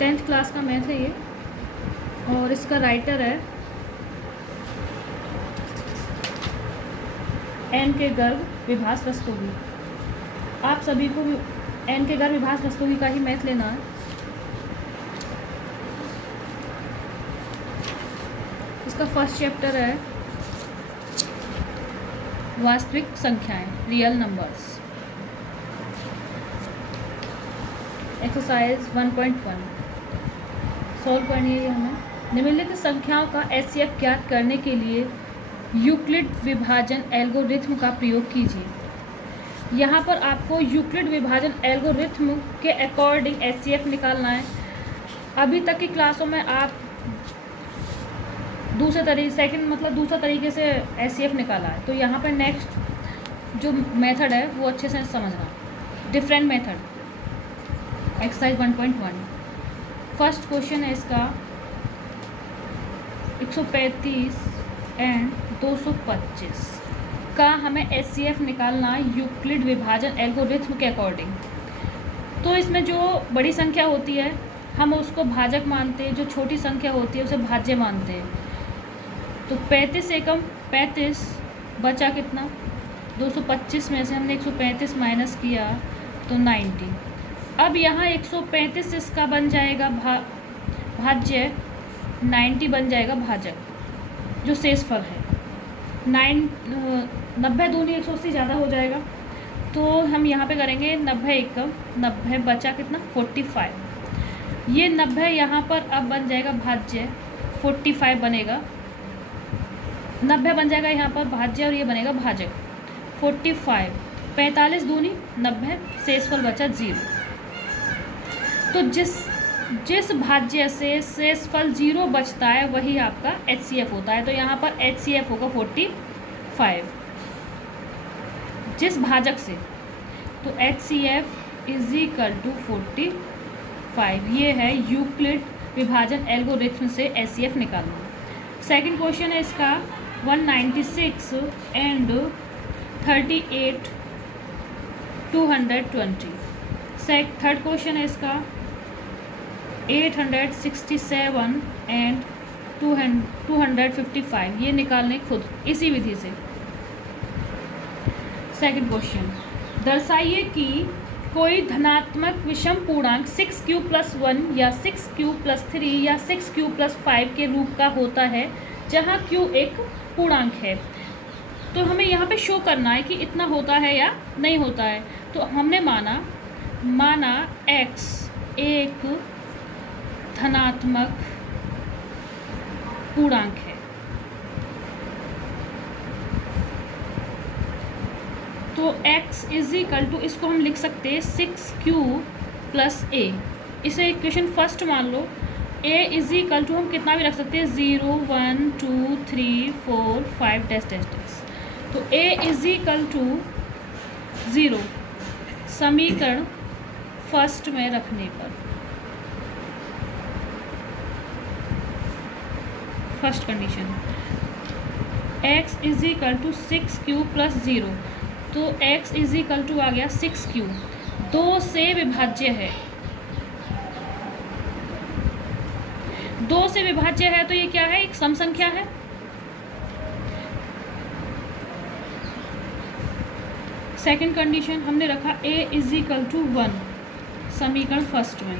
10th class का math है ये, और इसका राइटर है एन के गर्ग विभास रस्तोगी। आप सभी को एन के गर्ग विभास रस्तोगी का ही मैथ लेना है। इसका फर्स्ट चैप्टर है वास्तविक संख्याएं, रियल नंबर्स। एक्सरसाइज 1.1 सॉल्व करनी है हमें। निम्नलिखित संख्याओं का एचसीएफ ज्ञात करने के लिए यूक्लिड विभाजन एल्गोरिथ्म का प्रयोग कीजिए। यहाँ पर आपको यूक्लिड विभाजन एल्गोरिथ्म के अकॉर्डिंग एचसीएफ निकालना है। अभी तक की क्लासों में आप दूसरे तरीके से एचसीएफ निकाला है, तो यहाँ पर नेक्स्ट जो मेथड है वो अच्छे से समझना। Different method, exercise 1.1 first question है इसका 135 एंड 225 का हमें एचसीएफ निकालना है यूक्लिड विभाजन एल्गोरिथ्म के अकॉर्डिंग। तो इसमें जो बड़ी संख्या होती है हम उसको भाजक मानते हैं, जो छोटी संख्या होती है उसे भाज्य मानते हैं। तो 35 एकम 35 बचा कितना, 225 में से हमने 135 माइनस किया तो 90। अब यहाँ 135 इसका बन जाएगा भाज्य, 90 बन जाएगा भाजक, जो शेषफल है। 90 दूनी 180 ज़्यादा हो जाएगा, तो हम यहाँ पे करेंगे 90 एकम 90 बचा कितना 45। ये 90 यहाँ पर अब बन जाएगा भाज्य, 45 बनेगा, 90 बन जाएगा यहाँ पर भाज्य और ये बनेगा भाजक 45। 45 दूनी 90, शेषफल बचा 0। तो जिस भाज्य से शेषफल 0 बचता है वही आपका एचसीएफ होता है। तो यहाँ पर एचसीएफ होगा 45 जिस भाजक से, तो HCF इज इक्वल टू 45। ये है यूक्लिड विभाजन एल्गोरिथ्म से एचसीएफ निकालना। सेकंड क्वेश्चन है इसका 196 एंड 38 220। थर्ड क्वेश्चन है इसका 867 एंड 255। ये निकालने खुद इसी विधि से। सेकंड क्वेश्चन, दर्शाइए कि कोई धनात्मक विषम पूर्णांक 6q+1 या 6q+3 या 6q+5 के रूप का होता है जहाँ q एक पूर्णांक है। तो हमें यहाँ पे शो करना है कि इतना होता है या नहीं होता है। तो हमने माना x एक धनात्मक पूर्णांक है। तो x इज इक्वल टू, इसको हम लिख सकते हैं 6q+a। इसे इक्वेशन फर्स्ट मान लो। a इज इक्वल टू हम कितना भी रख सकते हैं 0 1 2 3 4 5 डैश डैश डैश। तो a इज इक्वल टू 0 समीकरण फर्स्ट में रखने पर, first condition x is equal to 6q+0। तो x इज इक्वल टू आ गया 6q, 2 से विभाज्य है, 2 से विभाज्य है तो ये क्या है, एक सम संख्या है। सेकंड कंडीशन हमने रखा a इज इक्वल टू 1 समीकरण फर्स्ट में।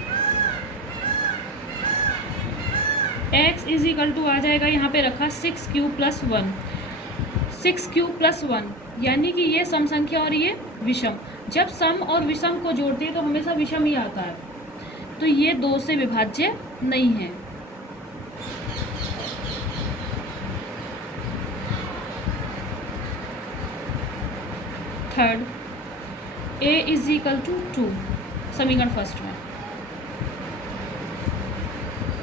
x इज इक्वल टू आ जाएगा, यहाँ पे रखा 6q+1, 6q+1 यानी कि ये सम संख्या और ये विषम। जब सम और विषम को जोड़ते हैं तो हमेशा विषम ही आता है, तो ये 2 से विभाज्य नहीं है। Third a is equal to 2 समीकरण फर्स्ट में,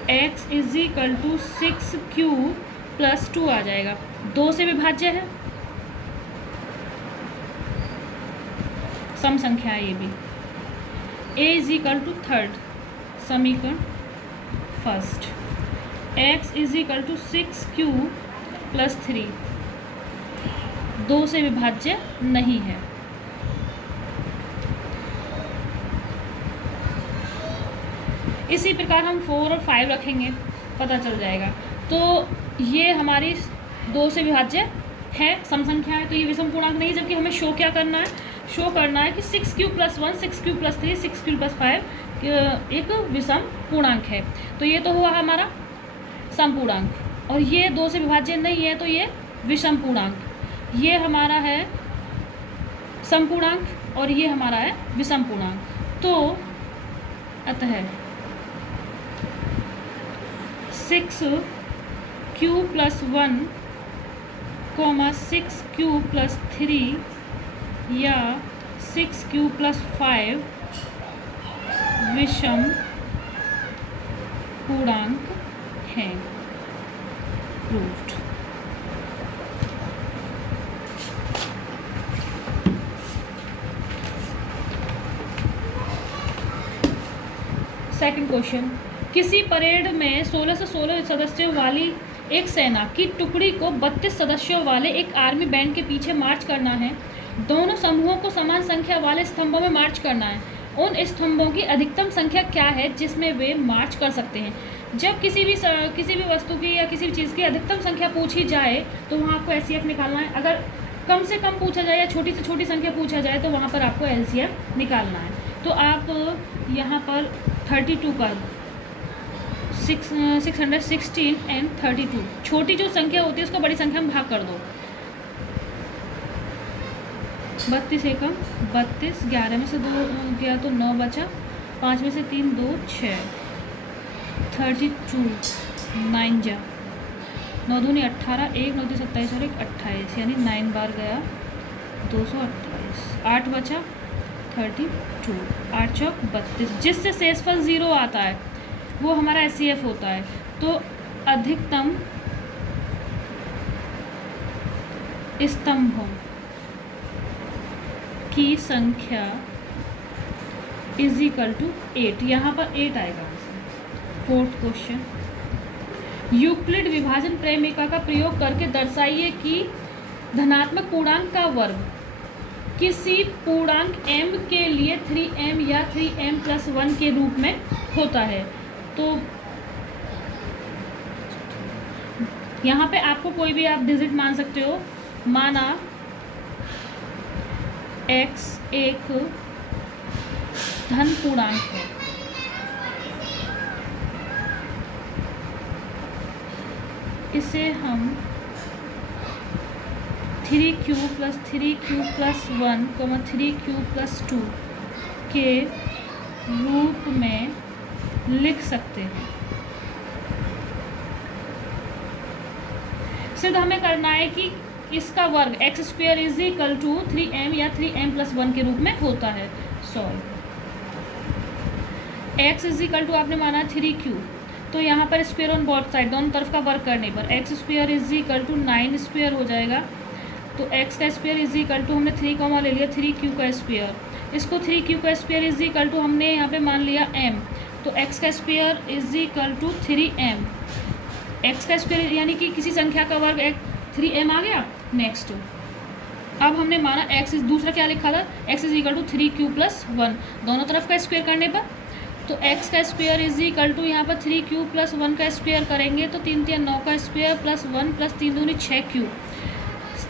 x is equal to 6q+2 आ जाएगा, 2 से विभाज्य है, सम संख्या है ये भी। a is equal to third समीकरण first, x is equal to 6q+3, 2 से विभाज्य नहीं है। इसी प्रकार हम 4 और 5 रखेंगे, पता चल जाएगा। तो ये हमारी 2 से विभाज्य है, सम संख्या है, तो ये विषम पूर्णांक नहीं है। जबकि हमें शो क्या करना है, शो करना है कि 6 + 1, 6 + 3, 6 + 5 एक विषम पूर्णांक है। तो ये तो हुआ हमारा समपूर्णांक, और ये 2 से विभाज्य नहीं है, तो ये विषम पूर्णांक। ये हमारा है समपूर्णांक और ये हमारा है विषम पूर्णांक। तो अतः 6q + 1, 6q + 3 या 6q + 5 विषम पूर्णांक हैं। प्रूव्ड। सेकंड क्वेश्चन, किसी परेड में 16 से 16 सदस्यों वाली एक सेना की टुकड़ी को 32 सदस्यों वाले एक आर्मी बैंड के पीछे मार्च करना है। दोनों समूहों को समान संख्या वाले स्तंभों में मार्च करना है। उन स्तंभों की अधिकतम संख्या क्या है जिसमें वे मार्च कर सकते हैं? जब किसी भी वस्तु की या किसी भी चीज़ की अधिकतम संख्या पूछी जाए तो वहाँ आपको एचसीएफ निकालना है। अगर कम से कम पूछा जाए या छोटी से छोटी संख्या पूछा जाए तो वहाँ पर आपको एलसीएम निकालना है। तो आप यहाँ पर 32 कर 616 एंड 32, छोटी जो संख्या होती है उसको बड़ी संख्या में भाग कर दो। 32 एकम 32, 11 में से 2 गया तो 9 बचा, 5 में से 3 2 6, 32 9 जा 9 दूनी 18, 1 9 × 27 और 1 28, यानी 9 बार गया 228, 8 बचा 32, 8 चौक 32, जिससे शेषफल 0 आता है वो हमारा एचसीएफ होता है। तो अधिकतम स्तंभों की संख्या = 8, यहाँ पर 8 आएगा। फोर्थ क्वेश्चन, यूक्लिड विभाजन प्रेमिका का प्रयोग करके दर्शाइए कि धनात्मक पूर्णांक का वर्ग किसी पूर्णांक m के लिए 3m या 3m + 1 के रूप में होता है। तो यहाँ पे आपको कोई भी आप डिजिट मान सकते हो। माना x एक धन पूर्णांक है, इसे हम 3q + 3q + 1, 3q + 2 के रूप में लिख सकते हैं। सिर्फ हमें करना है कि इसका वर्ग x² = 3m या 3m + 1 के रूप में होता है। सॉल्व। x = आपने माना 3q, तो यहाँ पर स्क्वायर ऑन बोथ साइड, दोनों तरफ का वर्ग करने पर x² = 9² हो जाएगा। तो x का स्क्वायर = हमने 3 ले लिया 3q का स्क्वायर, इसको 3q का स्क्वायर = हमने यहाँ पे मान लिया m, तो x का स्क्वायर = 3m, x का स्क्वायर यानी कि किसी संख्या का वर्ग 3m आ गया। नेक्स्ट अब हमने माना x, दूसरा क्या लिखा था, x = 3q + 1, दोनों तरफ का स्क्वायर करने पर तो x का स्क्वायर = यहाँ पर 3q + 1 का स्क्वायर करेंगे तो 3 3 9 का स्क्वायर + 1 + 3 दूनी 6q,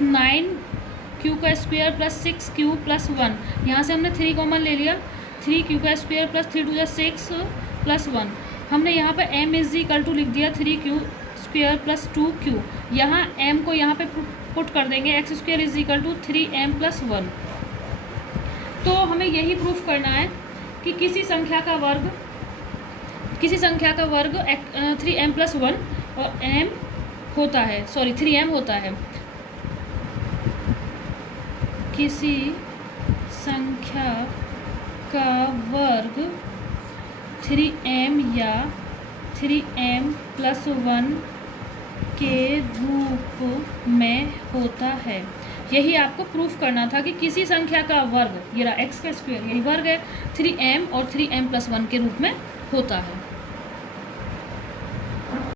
9q का स्क्वायर + 6q + 1, यहाँ से हमने 3 कॉमन ले लिया, 3q का स्क्वायर + 3 2 6 + 1, हमने यहाँ पे m = लिख दिया 3q² + 2q, यहाँ m को यहाँ पे पुट कर देंगे, x² = 3m + 1। तो हमें यही प्रूफ करना है कि किसी संख्या का वर्ग 3m + 1 और m होता है, 3m होता है। किसी संख्या का वर्ग 3m या 3m + 1 के रूप में होता है। यही आपको प्रूफ करना था कि किसी संख्या का वर्ग, ये रहा x का स्क्वायर, यही वर्ग है, 3m और 3m + 1 के रूप में होता है।